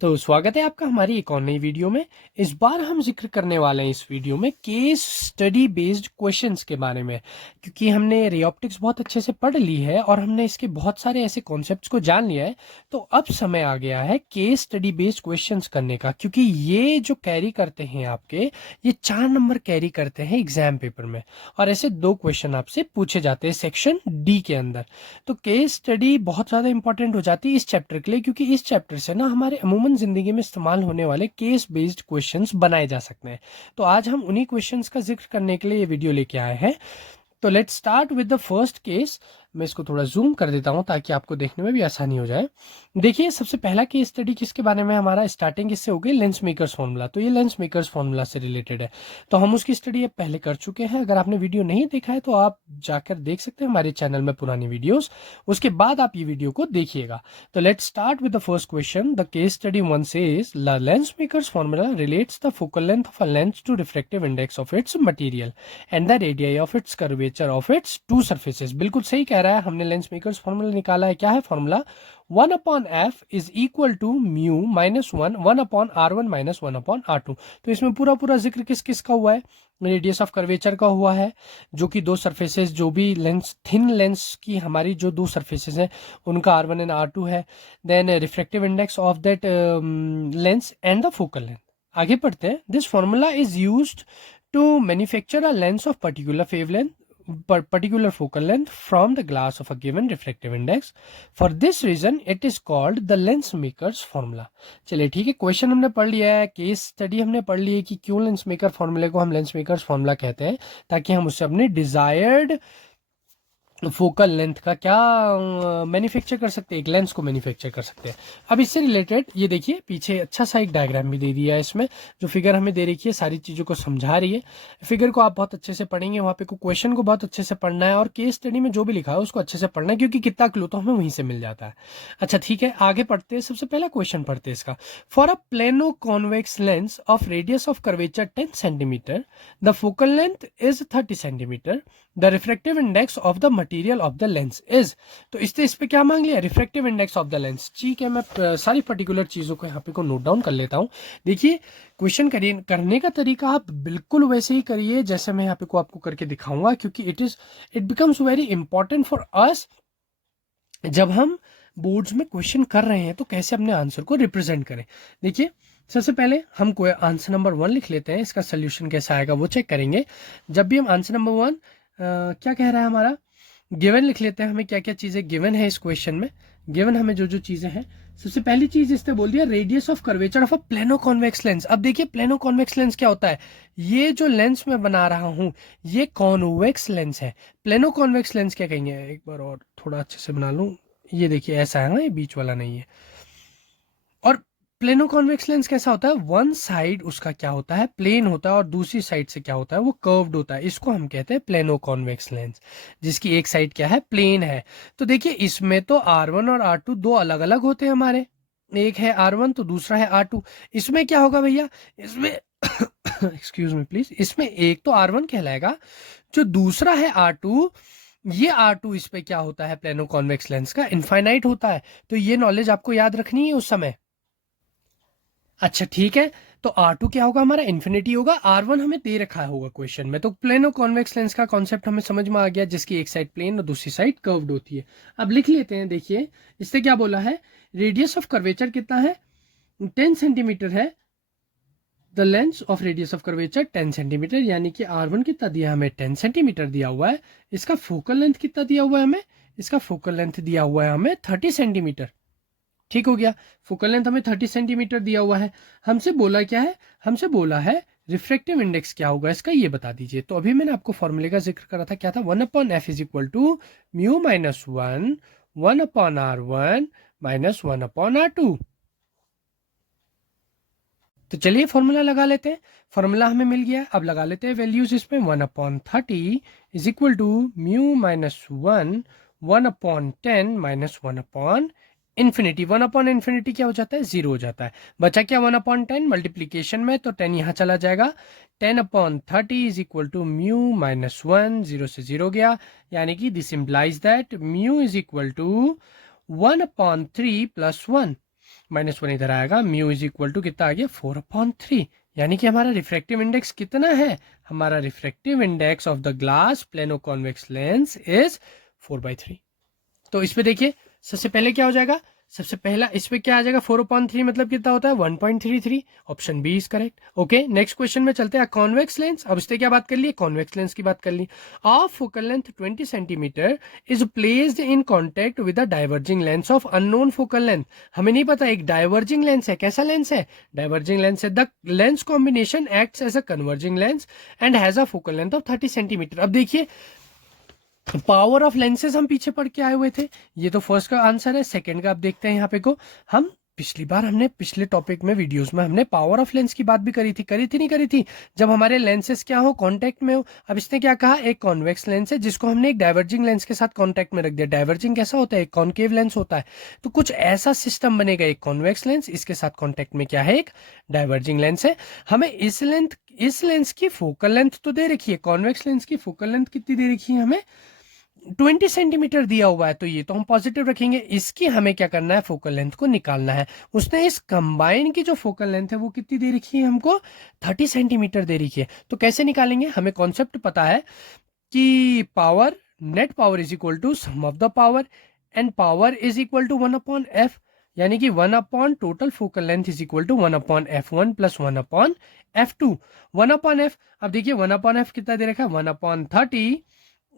तो स्वागत है आपका हमारी एक और नई वीडियो में। इस बार हम जिक्र करने वाले हैं इस वीडियो में केस स्टडी बेस्ड क्वेश्चंस के बारे में, क्योंकि हमने रे ऑप्टिक्स बहुत अच्छे से पढ़ ली है और हमने इसके बहुत सारे ऐसे कॉन्सेप्ट्स को जान लिया है। तो अब समय आ गया है केस स्टडी बेस्ड क्वेश्चंस करने का, क्योंकि ये जो कैरी करते हैं आपके, ये 4 नंबर कैरी करते हैं एग्जाम पेपर में, और ऐसे 2 क्वेश्चन आपसे पूछे जाते हैं सेक्शन डी के अंदर। तो केस स्टडी बहुत ज़्यादा इंपॉर्टेंट हो जाती है इस चैप्टर के लिए, क्योंकि इस चैप्टर से ना हमारे अमूमन ज़िंदगी में इस्तेमाल होने वाले केस बेस्ड क्वेश्चंस बनाए जा सकते हैं। तो आज हम उन्हीं क्वेश्चंस का जिक्र करने के लिए ये वीडियो लेके आए हैं। तो let's start with the first case. मैं इसको थोड़ा जूम कर देता हूं ताकि आपको देखने में भी आसानी हो जाए। देखिए, सबसे पहला केस स्टडी किसके बारे में, हमारा स्टार्टिंग किससे हो गई, लेंस मेकर्स फॉर्मूला। तो ये लेंस मेकर्स फॉर्मूला से रिलेटेड है। तो हम उसकी स्टडी अब पहले कर चुके हैं। अगर आपने वीडियो नहीं देखा है तो आप जाकर देख सकते हैं हमारे चैनल में पुरानी वीडियोस, उसके बाद आप ये वीडियो को देखिएगा। तो let's start with the first question. The case study one says the lens makers formula relates the focal length of a lens to refractive index of its material and the radii of its curvature of its two surfaces. बिल्कुल सही कह रहा है, हमने lens makers formula निकाला है। क्या है formula? 1/f is equal to mu minus 1/r1 minus 1/r2। तो इसमें पूरा पूरा जिक्र किस किस का हुआ है? रेडियस ऑफ कर्वेचर का हुआ है, जो कि 2 सरफेसेस, जो भी लेंस, थिन लेंस की हमारी जो 2 सरफेसेस हैं उनका r1 एंड r2 है। Then refractive index of that lens and the focal length. आगे पढ़ते हैं। This formula is used to manufacture a lens of particular focal length from the glass of a given refractive index. For this reason it is called the lens maker's formula. चलिए ठीक है, question हमने पढ़ लिया है, case study हमने पढ़ ली है कि क्यों लेंस मेकर फॉर्मूले को हम लेंस मेकर्स फॉर्मूला कहते हैं, ताकि हम उससे अपने डिजायर्ड फोकल लेंथ का क्या मैन्युफैक्चर कर सकते हैं, एक लेंस को मैन्युफैक्चर कर सकते हैं। अब इससे रिलेटेड ये देखिए, पीछे अच्छा सा एक डायग्राम भी दे दिया है। इसमें जो फिगर हमें दे रखी है सारी चीज़ों को समझा रही है। फिगर को आप बहुत अच्छे से पढ़ेंगे, वहाँ पे को क्वेश्चन को बहुत अच्छे से पढ़ना है, और केस स्टडी में जो भी लिखा है उसको अच्छे से पढ़ना है, क्योंकि कितना क्लू तो हमें वहीं से मिल जाता है। अच्छा ठीक है, आगे पढ़ते हैं। सबसे पहला क्वेश्चन पढ़ते हैं इसका। For a plano convex lens of radius of curvature 10 centimetre, the focal length is 30 centimetre, the refractive index of the material of the lens is. तो इस पे क्या मांग लिया? Refractive index of the lens. ठीक है, मैं सारी पर्टिकुलर चीजों को यहाँ पे को नोट डाउन कर लेता हूँ। देखिए, क्वेश्चन करने का तरीका आप बिल्कुल वैसे ही करिए जैसे मैं यहाँ पे को आपको करके दिखाऊंगा, क्योंकि it becomes very important for us जब हम बोर्ड्स में क्वेश्चन कर रहे हैं तो कैसे अपने आंसर को रिप्रेजेंट करें। देखिए, सबसे पहले हम कोई आंसर नंबर 1 लिख लेते हैं, इसका सोल्यूशन कैसा आएगा वो चेक करेंगे। जब भी हम आंसर नंबर 1 क्या कह रहा है हमारा, गिवन लिख लेते हैं। हमें क्या क्या चीज़ें गिवन है इस क्वेश्चन में, गिवन हमें जो जो चीज़ें हैं। सबसे पहली चीज़ इसने बोल दिया radius of curvature of a plano convex lens. अब देखिए, प्लेनो कॉन्वेक्स लेंस क्या होता है? ये जो लेंस मैं बना रहा हूँ ये कॉन्वेक्स लेंस है। प्लेनो कॉन्वेक्स लेंस क्या कहेंगे, एक बार और थोड़ा अच्छे से बना लूँ। ये देखिए ऐसा है ना, ये बीच वाला नहीं है। और प्लेनो कॉन्वेक्स लेंस कैसा होता है? वन साइड उसका क्या होता है, प्लेन होता है, और दूसरी साइड से क्या होता है, वो कर्व्ड होता है। इसको हम कहते हैं प्लेनो कॉन्वेक्स लेंस, जिसकी एक साइड क्या है, प्लेन है। तो देखिए, इसमें तो R1 और R2 दो अलग अलग होते हैं हमारे। एक है R1 तो दूसरा है R2। इसमें क्या होगा भैया, इसमें एक्सक्यूज मी प्लीज, इसमें एक तो R1 कहलाएगा, जो दूसरा है R2, ये R2 इस पे क्या होता है, प्लेनो कॉन्वेक्स लेंस का इनफाइनाइट होता है। तो ये नॉलेज आपको याद रखनी है उस समय। अच्छा ठीक है, तो R2 क्या होगा हमारा, इन्फिनिटी होगा। R1 हमें दे रखा होगा क्वेश्चन में। तो प्लेनो कॉन्वेक्स लेंस का कॉन्सेप्ट हमें समझ में आ गया, जिसकी एक साइड प्लेन और दूसरी साइड कर्व्ड होती है। अब लिख लेते हैं। देखिए, इससे क्या बोला है, रेडियस ऑफ कर्वेचर कितना है, 10 सेंटीमीटर है। The lens of radius of curvature 10 centimetre, यानी कि R1 कितना दिया हमें, 10 सेंटीमीटर दिया हुआ है। इसका फोकल लेंथ कितना दिया हुआ है हमें, इसका फोकल लेंथ दिया हुआ है हमें 30 सेंटीमीटर। ठीक हो गया, फोकल लेंथ हमें 30 सेंटीमीटर दिया हुआ है। हमसे बोला क्या है, हमसे बोला है रिफ्रैक्टिव इंडेक्स क्या होगा इसका, ये बता दीजिए। तो अभी मैंने आपको फॉर्मूले का जिक्र करा था, क्या था, 1/f is equal to mu minus 1/r1 minus 1/r2। तो चलिए फॉर्मूला लगा लेते हैं। फॉर्मूला हमें मिल गया, अब लगा लेते हैं वैल्यूज इसमें। 1/30 is equal to mu minus 1/10 minus one by infinity. One by infinity क्या हो जाता है, 0 हो जाता है। बचा क्या 1/10 मल्टीप्लीकेशन में, तो 10 यहाँ चला जाएगा। 10/30 is equal to mu minus 1, 0 से 0 गया, यानी कि this implies that mu is equal to 1/3 plus 1। -1 इधर आएगा, म्यू इज इक्वल टू कितना आ गया 4/3, यानी कि हमारा रिफ्रैक्टिव इंडेक्स कितना है, हमारा refractive index of the glass plano convex lens is 4/3। तो इस पे देखिए सबसे पहले क्या हो जाएगा, सबसे पहला इस पे क्या आ जाएगा 4/3 मतलब कितना होता है 1.33, option B is correct. Okay next question में चलते हैं, कॉन्वेक्स लेंस। अब इससे क्या बात कर ली, कॉन्वेक्स लेंस की बात कर ली। Of focal length 20 centimetre is placed in contact with the diverging lens of unknown focal length. हमें नहीं पता एक डाइवर्जिंग लेंस है, कैसा लेंस है, डाइवर्जिंग लेंस है। The lens combination acts as a converging lens and has a focal length of 30 centimetre. अब देखिए पावर ऑफ लेंसेज हम पीछे पढ़ के आए हुए थे, ये तो फर्स्ट का आंसर है। सेकंड का आप देखते हैं यहाँ पे को, हम पिछली बार हमने पिछले टॉपिक में वीडियोस में हमने पावर ऑफ लेंस की बात भी करी थी नहीं करी थी, जब हमारे लेंसेज क्या हो कांटेक्ट में हो। अब इसने क्या कहा, एक कॉन्वेक्स लेंस है जिसको हमने एक डाइवर्जिंग लेंस के साथ कांटेक्ट में रख दिया। डाइवर्जिंग कैसा होता है, एक कॉनकेव लेंस होता है, तो कुछ ऐसा सिस्टम बनेगा, एक कॉन्वेक्स लेंस इसके साथ कॉन्टेक्ट में क्या है, एक डाइवर्जिंग लेंस है। हमें इस लेंस की फोकल लेंथ तो दे रखी है, कॉन्वेक्स लेंस की फोकल लेंथ कितनी दे रखी है हमें 20 सेंटीमीटर दिया हुआ है, तो ये तो हम पॉजिटिव रखेंगे। इसकी हमें क्या करना है, फोकल लेंथ को निकालना है। उसने इस कंबाइन की जो फोकल लेंथ है वो कितनी दे रखी है हमको 30 सेंटीमीटर दे रखी है। तो कैसे निकालेंगे, हमें कॉन्सेप्ट पता है कि power, net power is equal to sum of the power, and power is equal to 1/f, यानी कि 1 total focal length is equal to 1/f1 plus 1/f2। 1/f, अब देखिए 1/f कितना दे रखा है, 1/30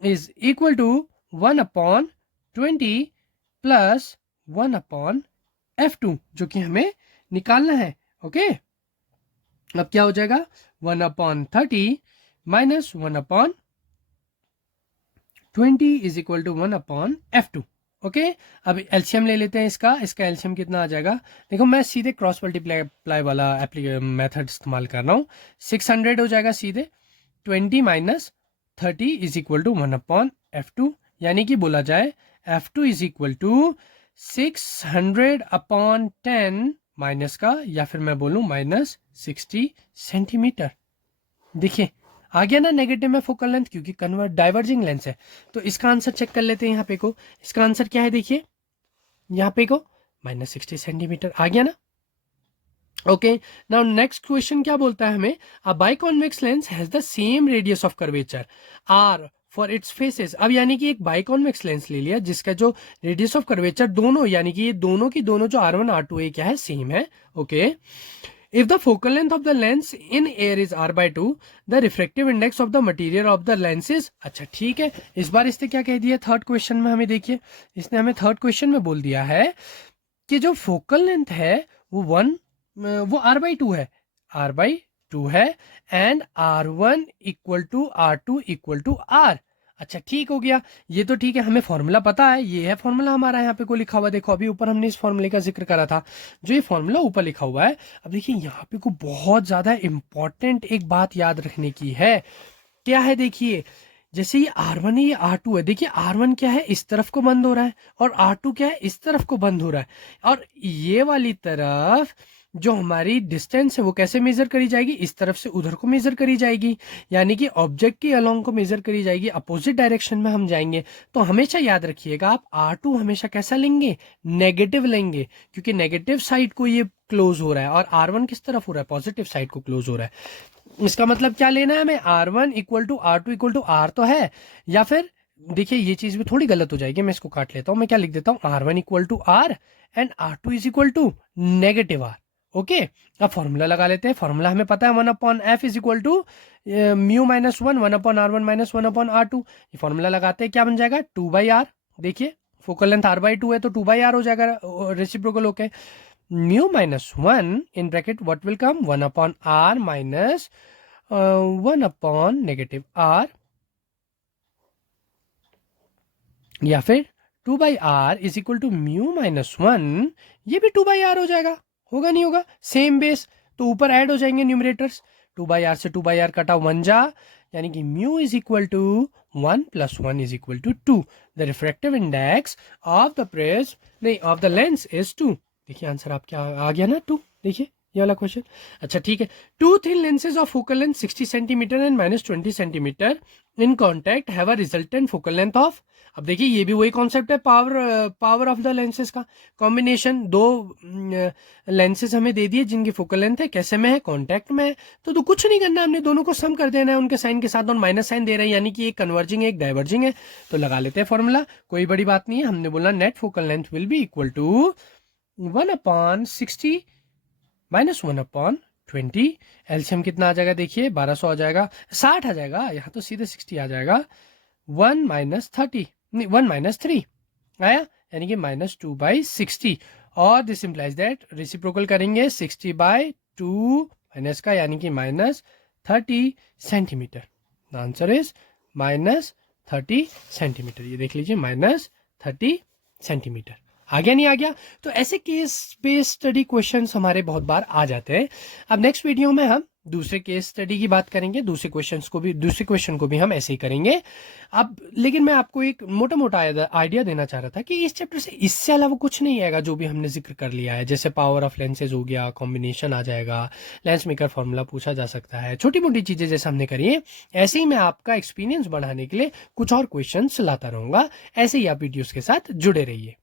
is equal to 1/20 plus 1/f2, जो कि हमें निकालना है। ओके अब क्या हो जाएगा 1/30 minus 1/20 is equal to 1/f2। Okay अब एलसीएम ले लेते हैं इसका एलसीएम कितना आ जाएगा, देखो मैं सीधे क्रॉस मल्टीप्लाई वाला मेथड इस्तेमाल कर रहा हूँ। 600 हो जाएगा सीधे, 20 minus 30 is equal to 1/f2, यानी कि बोला जाए f2 is equal to 600/10 minus का, या फिर मैं बोलूं माइनस 60 सेंटीमीटर। देखिए आ गया ना नेगेटिव में फोकल लेंथ, क्योंकि कन्वर्ट डाइवर्जिंग लेंस है। तो इसका आंसर चेक कर लेते हैं यहाँ पे को, इसका आंसर क्या है, देखिए यहाँ पे को माइनस 60 सेंटीमीटर आ गया ना। ओके नाउ नेक्स्ट क्वेश्चन क्या बोलता है हमें, a biconvex lens has the same radius of curvature R for its faces. अब यानी कि एक बाइकॉन्वेक्स लेंस ले लिया जिसका जो रेडियस ऑफ कर्वेचर दोनों, यानी कि ये दोनों की दोनों जो R1 R2 है क्या है, सेम है। Okay if the focal length of the lens in air is r/2, the refractive index of the material of the lens is, अच्छा ठीक है, इस बार इसने क्या कह दिया थर्ड क्वेश्चन में, हमें देखिए इसने हमें थर्ड क्वेश्चन में बोल दिया है कि जो फोकल लेंथ है वो r/2 है, r/2 है, and r1 equal to r2 equal to r। अच्छा ठीक हो गया, ये तो ठीक है, हमें फॉर्मूला पता है, ये है फॉर्मूला हमारा यहाँ पे को लिखा हुआ, देखो अभी ऊपर हमने इस फॉर्मूले का जिक्र करा था, जो ये फॉर्मूला ऊपर लिखा हुआ है। अब देखिए यहाँ पे को बहुत ज्यादा इंपॉर्टेंट एक बात याद रखने की है, क्या है देखिए, जैसे ये R1 है ये R2 है, देखिए R1 क्या है इस तरफ को बंद हो रहा है और R2 क्या है इस तरफ को बंद हो रहा है, और ये वाली तरफ जो हमारी डिस्टेंस है वो कैसे मेजर करी जाएगी, इस तरफ से उधर को मेजर करी जाएगी, यानी कि ऑब्जेक्ट की अलोंग को मेजर करी जाएगी, अपोजिट डायरेक्शन में हम जाएंगे। तो हमेशा याद रखिएगा आप R2 हमेशा कैसा लेंगे, नेगेटिव लेंगे, क्योंकि नेगेटिव साइड को ये क्लोज हो रहा है, और R1 किस तरफ हो रहा है, पॉजिटिव साइड को क्लोज हो रहा है। इसका मतलब क्या लेना है हमें, R1 equal to R2 equal to R तो है, या फिर देखिए ये चीज भी थोड़ी गलत हो जाएगी, मैं इसको काट लेता हूं, मैं क्या लिख देता हूं R1 equal to R and R2 is equal to negative R। Okay अब फॉर्मूला लगा लेते हैं, फॉर्मूला हमें पता है 1/f is equal to mu minus 1/r1 minus 1/r2। ये फॉर्मूला लगाते हैं, क्या बन जाएगा 2/r, देखिए फोकल लेंथ r/2 है तो 2/r हो जाएगा रेसिप्रोकल होके, mu minus 1 in bracket what will come 1/r minus 1/-r, या फिर 2/r is equal to mu minus 1, ये भी 2/r हो जाएगा, होगा नहीं होगा, सेम बेस, तो ऊपर ऐड हो जाएंगे न्यूमरेटर्स, 2/r से 2/r कटा 1 जा, यानी कि mu is equal to 1 plus 1 is equal to 2। The refractive index of the lens is 2। देखिए आंसर आपके आ गया ना 2, देखिए ये वाला क्वेश्चन। अच्छा ठीक है, two thin lenses of focal length 60 centimetre and -20 centimetre in contact have a resultant focal length of. अब देखिए ये भी वही कॉन्सेप्ट है, पावर ऑफ द लेंसेज का कॉम्बिनेशन। दो लेंसेज हमें दे दिए जिनकी फोकल लेंथ है कैसे में है, कॉन्टैक्ट में है। तो कुछ नहीं करना, हमने दोनों को सम कर देना है उनके साइन के साथ, और माइनस साइन दे रहे हैं, यानी कि एक कन्वर्जिंग है एक डाइवर्जिंग है। तो लगा लेते हैं फॉर्मूला, कोई बड़ी बात नहीं है। हमने बोला net focal length will be equal to 1/60 -1/20। LCM कितना आ जाएगा देखिए, 1200 आ जाएगा, 60 आ जाएगा, यहाँ तो सीधे 60 आ जाएगा। 1 -30 नहीं 1 - 3 आया, यानी कि -2/60। और दिस इंप्लाइज दैट रेसिप्रोकल करेंगे 60/2 माइनस का, यानी कि -30 centimetre. The answer is -30 centimetre. ये देख लीजिए -30 सेंटीमीटर। आ गया नहीं आ गया? तो ऐसे केस बेस्ड स्टडी क्वेश्चंस हमारे बहुत बार आ जाते हैं। अब नेक्स्ट वीडियो में हम दूसरे केस स्टडी की बात करेंगे, दूसरे क्वेश्चन को भी हम ऐसे ही करेंगे। अब लेकिन मैं आपको एक मोटा मोटा आइडिया देना चाह रहा था कि इस चैप्टर से इससे अलावा कुछ नहीं आएगा जो भी हमने जिक्र कर लिया है, जैसे पावर ऑफ लेंसेज हो गया, कॉम्बिनेशन आ जाएगा, लेंस मेकर फॉर्मूला पूछा जा सकता है, छोटी मोटी चीजें जैसे हमने करी है। ऐसे ही मैं आपका एक्सपीरियंस बढ़ाने के लिए कुछ और क्वेश्चन लाता रहूंगा। ऐसे ही आप वीडियोस के साथ जुड़े रहिए।